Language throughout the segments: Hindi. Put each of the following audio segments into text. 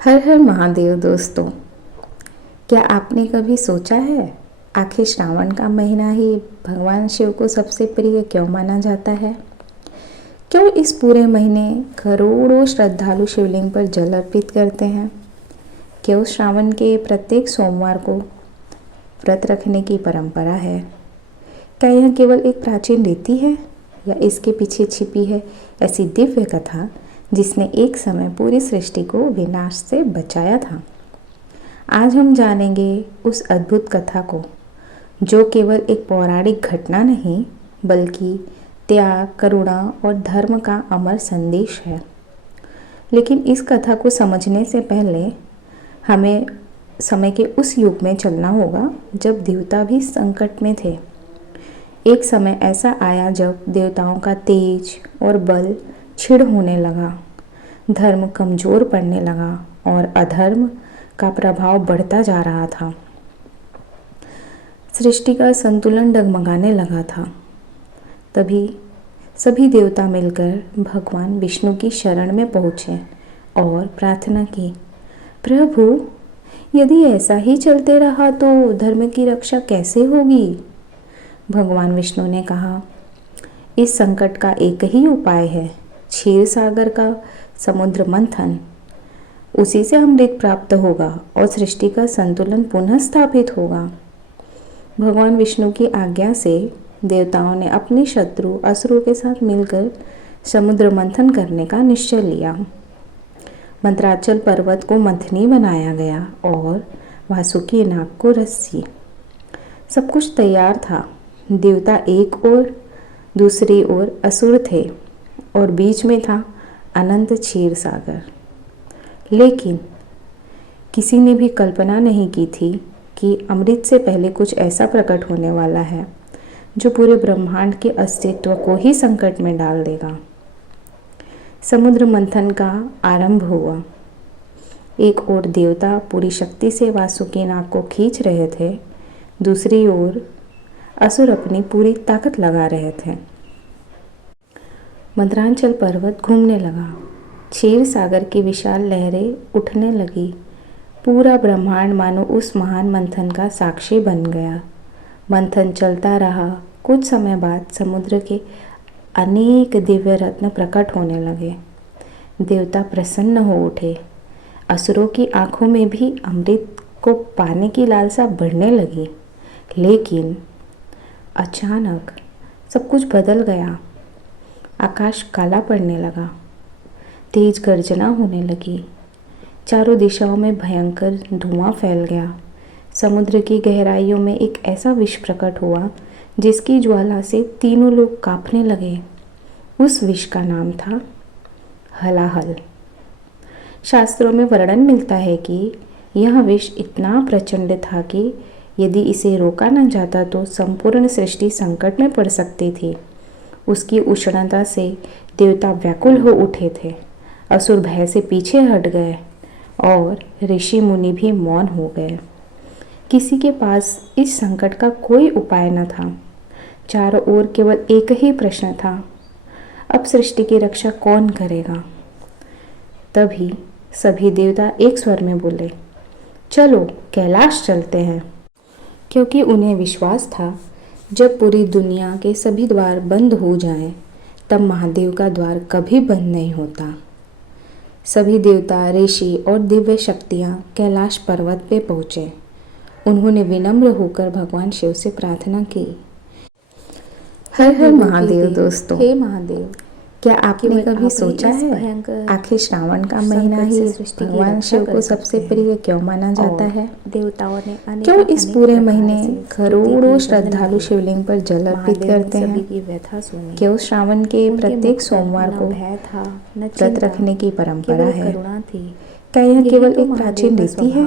हर हर महादेव दोस्तों। क्या आपने कभी सोचा है आखिर श्रावण का महीना ही भगवान शिव को सबसे प्रिय क्यों माना जाता है? क्यों इस पूरे महीने करोड़ों श्रद्धालु शिवलिंग पर जल अर्पित करते हैं? क्यों श्रावण के प्रत्येक सोमवार को व्रत रखने की परंपरा है? क्या यह केवल एक प्राचीन रीति है या इसके पीछे छिपी है ऐसी दिव्य कथा जिसने एक समय पूरी सृष्टि को विनाश से बचाया था? आज हम जानेंगे उस अद्भुत कथा को जो केवल एक पौराणिक घटना नहीं बल्कि त्याग, करुणा और धर्म का अमर संदेश है। लेकिन इस कथा को समझने से पहले हमें समय के उस युग में चलना होगा जब देवता भी संकट में थे। एक समय ऐसा आया जब देवताओं का तेज और बल क्षीण होने लगा, धर्म कमजोर पड़ने लगा और अधर्म का प्रभाव बढ़ता जा रहा था। सृष्टि का संतुलन डगमगाने लगा था। तभी सभी देवता मिलकर भगवान विष्णु की शरण में पहुँचे और प्रार्थना की, प्रभु, यदि ऐसा ही चलते रहा तो धर्म की रक्षा कैसे होगी? भगवान विष्णु ने कहा, इस संकट का एक ही उपाय है, क्षीर सागर का समुद्र मंथन। उसी से अमृत प्राप्त होगा और सृष्टि का संतुलन पुनः स्थापित होगा। भगवान विष्णु की आज्ञा से देवताओं ने अपने शत्रु असुरों के साथ मिलकर समुद्र मंथन करने का निश्चय लिया। मंत्राचल पर्वत को मंथनी बनाया गया और वासुकी नाग को रस्सी। सब कुछ तैयार था। देवता एक ओर, दूसरी ओर असुर थे और बीच में था अनंत क्षीर सागर। लेकिन किसी ने भी कल्पना नहीं की थी कि अमृत से पहले कुछ ऐसा प्रकट होने वाला है जो पूरे ब्रह्मांड के अस्तित्व को ही संकट में डाल देगा। समुद्र मंथन का आरंभ हुआ। एक ओर देवता पूरी शक्ति से वासुकी नाग को खींच रहे थे, दूसरी ओर असुर अपनी पूरी ताकत लगा रहे थे। मंत्रांचल पर्वत घूमने लगा, क्षीर सागर की विशाल लहरें उठने लगी। पूरा ब्रह्मांड मानो उस महान मंथन का साक्षी बन गया। मंथन चलता रहा। कुछ समय बाद समुद्र के अनेक दिव्य रत्न प्रकट होने लगे। देवता प्रसन्न हो उठे। असुरों की आंखों में भी अमृत को पाने की लालसा बढ़ने लगी। लेकिन अचानक सब कुछ बदल गया। आकाश काला पड़ने लगा, तेज गर्जना होने लगी, चारों दिशाओं में भयंकर धुआं फैल गया। समुद्र की गहराइयों में एक ऐसा विष प्रकट हुआ जिसकी ज्वाला से तीनों लोग कांपने लगे। उस विष का नाम था हलाहल। शास्त्रों में वर्णन मिलता है कि यह विष इतना प्रचंड था कि यदि इसे रोका न जाता तो संपूर्ण सृष्टि संकट में पड़ सकती थी। उसकी उष्णता से देवता व्याकुल हो उठे थे। असुर भय से पीछे हट गए और ऋषि मुनि भी मौन हो गए। किसी के पास इस संकट का कोई उपाय न था। चारों ओर केवल एक ही प्रश्न था, अब सृष्टि की रक्षा कौन करेगा? तभी सभी देवता एक स्वर में बोले, चलो कैलाश चलते हैं। क्योंकि उन्हें विश्वास था जब पूरी दुनिया के सभी द्वार बंद हो जाएं, तब महादेव का द्वार कभी बंद नहीं होता। सभी देवता, ऋषि और दिव्य शक्तियाँ कैलाश पर्वत पे पहुँचे। उन्होंने विनम्र होकर भगवान शिव से प्रार्थना की, हर हर महादेव दोस्तों। हे महादेव, क्या आपने कभी सोचा है आखिर श्रावण का महीना ही भगवान शिव को सबसे प्रिय क्यों माना जाता है? देवताओं ने क्यों इस पूरे महीने करोड़ों श्रद्धालु शिवलिंग पर जल अर्पित करते हैं? क्यों श्रावण के प्रत्येक सोमवार को व्रत रखने की परंपरा है? क्या यह केवल एक प्राचीन रीति है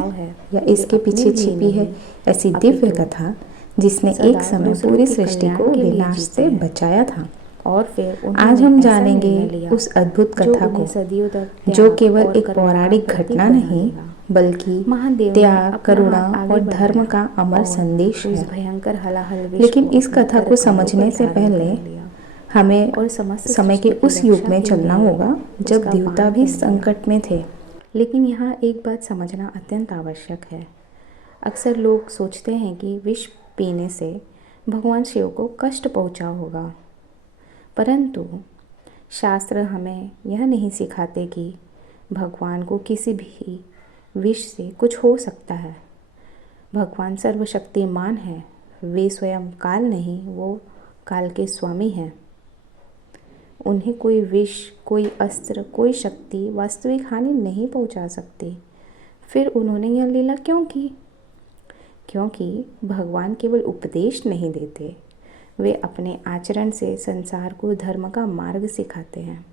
या इसके पीछे छिपी है ऐसी दिव्य कथा जिसने एक समय पूरी सृष्टि को विनाश से बचाया था? और फिर आज हम जानेंगे उस अद्भुत कथा को जो केवल एक पौराणिक घटना नहीं बल्कि त्याग, करुणा और धर्म का अमर संदेश है। भयंकर हलाहल लेकिन इस कथा को समझने से पहले हमें समय के उस युग में चलना होगा जब देवता भी संकट में थे। लेकिन यहाँ एक बात समझना अत्यंत आवश्यक है। अक्सर लोग सोचते हैं कि विष पीने से भगवान शिव को कष्ट पहुँचा होगा, परंतु शास्त्र हमें यह नहीं सिखाते कि भगवान को किसी भी विष से कुछ हो सकता है। भगवान सर्वशक्तिमान है, वे स्वयं काल नहीं, वो काल के स्वामी हैं। उन्हें कोई विष, कोई अस्त्र, कोई शक्ति वास्तविक हानि नहीं पहुंचा सकती। फिर उन्होंने यह लीला क्यों की? क्योंकि भगवान केवल उपदेश नहीं देते, वे अपने आचरण से संसार को धर्म का मार्ग सिखाते हैं।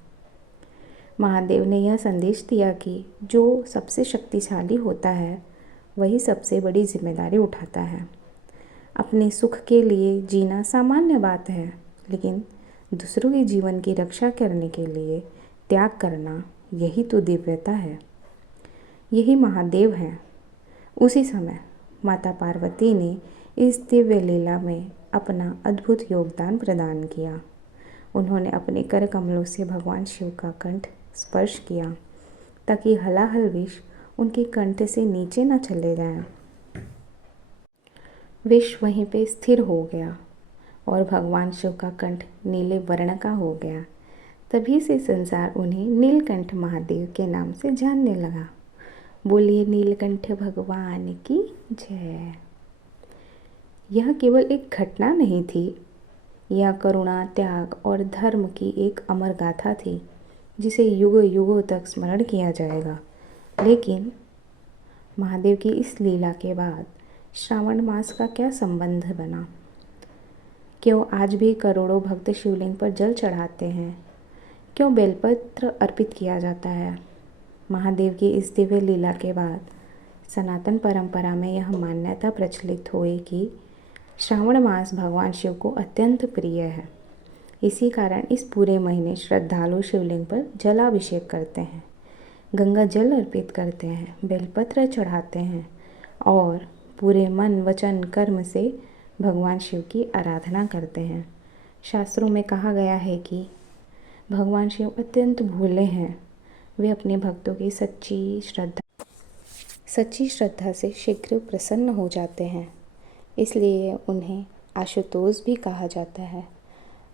महादेव ने यह संदेश दिया कि जो सबसे शक्तिशाली होता है वही सबसे बड़ी जिम्मेदारी उठाता है। अपने सुख के लिए जीना सामान्य बात है, लेकिन दूसरों के जीवन की रक्षा करने के लिए त्याग करना, यही तो दिव्यता है, यही महादेव हैं। उसी समय माता पार्वती ने इस दिव्य लीला में अपना अद्भुत योगदान प्रदान किया। उन्होंने अपने कर कमलों से भगवान शिव का कंठ स्पर्श किया ताकि हलाहल विष उनके कंठ से नीचे न चले जाएं। विष वहीं पे स्थिर हो गया और भगवान शिव का कंठ नीले वर्ण का हो गया। तभी से संसार उन्हें नीलकंठ महादेव के नाम से जानने लगा। बोलिए नीलकंठ भगवान की जय। यह केवल एक घटना नहीं थी, यह करुणा, त्याग और धर्म की एक अमर गाथा थी जिसे युगों युगों तक स्मरण किया जाएगा। लेकिन महादेव की इस लीला के बाद श्रावण मास का क्या संबंध बना? क्यों आज भी करोड़ों भक्त शिवलिंग पर जल चढ़ाते हैं? क्यों बेलपत्र अर्पित किया जाता है? महादेव की इस दिव्य लीला के बाद सनातन परंपरा में यह मान्यता प्रचलित हुई कि श्रावण मास भगवान शिव को अत्यंत प्रिय है। इसी कारण इस पूरे महीने श्रद्धालु शिवलिंग पर जलाभिषेक करते हैं, गंगा जल अर्पित करते हैं, बेलपत्र चढ़ाते हैं और पूरे मन, वचन, कर्म से भगवान शिव की आराधना करते हैं। शास्त्रों में कहा गया है कि भगवान शिव अत्यंत भोले हैं, वे अपने भक्तों की सच्ची श्रद्धा से शीघ्र प्रसन्न हो जाते हैं। इसलिए उन्हें आशुतोष भी कहा जाता है,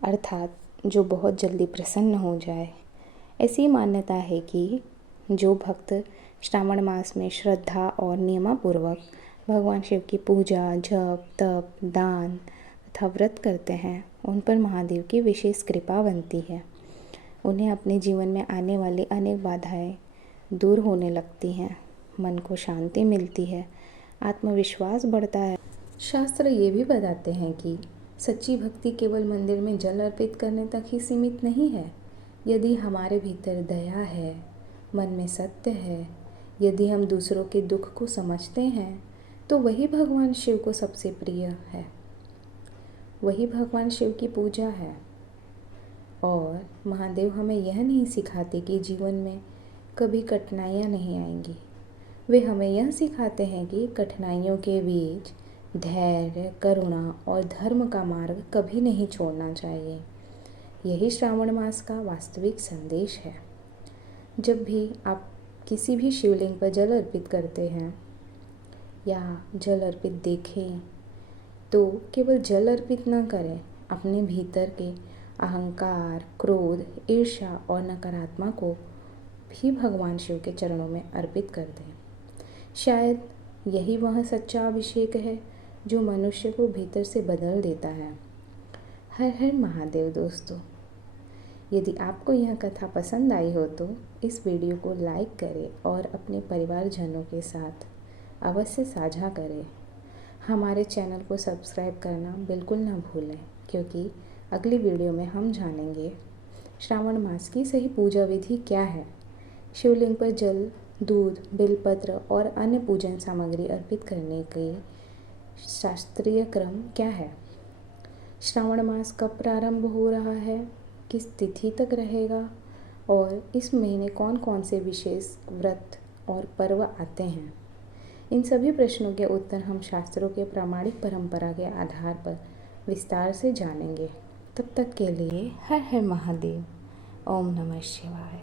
अर्थात जो बहुत जल्दी प्रसन्न हो जाए। ऐसी मान्यता है कि जो भक्त श्रावण मास में श्रद्धा और नियमापूर्वक भगवान शिव की पूजा, जप, तप, दान तथा व्रत करते हैं, उन पर महादेव की विशेष कृपा बनती है। उन्हें अपने जीवन में आने वाली अनेक बाधाएं दूर होने लगती हैं, मन को शांति मिलती है, आत्मविश्वास बढ़ता है। शास्त्र ये भी बताते हैं कि सच्ची भक्ति केवल मंदिर में जल अर्पित करने तक ही सीमित नहीं है। यदि हमारे भीतर दया है, मन में सत्य है, यदि हम दूसरों के दुख को समझते हैं, तो वही भगवान शिव को सबसे प्रिय है, वही भगवान शिव की पूजा है। और महादेव हमें यह नहीं सिखाते कि जीवन में कभी कठिनाइयाँ नहीं आएंगी। वे हमें यह सिखाते हैं कि कठिनाइयों के बीच धैर्य, करुणा और धर्म का मार्ग कभी नहीं छोड़ना चाहिए। यही श्रावण मास का वास्तविक संदेश है। जब भी आप किसी भी शिवलिंग पर जल अर्पित करते हैं या जल अर्पित देखें, तो केवल जल अर्पित न करें, अपने भीतर के अहंकार, क्रोध, ईर्ष्या और नकारात्मक को भी भगवान शिव के चरणों में अर्पित कर दें। शायद यही वह सच्चा अभिषेक है जो मनुष्य को भीतर से बदल देता है। हर हर महादेव दोस्तों, यदि आपको यह कथा पसंद आई हो तो इस वीडियो को लाइक करें और अपने परिवारजनों के साथ अवश्य साझा करें। हमारे चैनल को सब्सक्राइब करना बिल्कुल ना भूलें, क्योंकि अगली वीडियो में हम जानेंगे श्रावण मास की सही पूजा विधि क्या है, शिवलिंग पर जल, दूध, बेलपत्र और अन्य पूजन सामग्री अर्पित करने के शास्त्रीय क्रम क्या है, श्रावण मास कब प्रारंभ हो रहा है, किस तिथि तक रहेगा और इस महीने कौन कौन से विशेष व्रत और पर्व आते हैं। इन सभी प्रश्नों के उत्तर हम शास्त्रों के प्रामाणिक परंपरा के आधार पर विस्तार से जानेंगे। तब तक के लिए हर हर महादेव। ओम नमः शिवाय।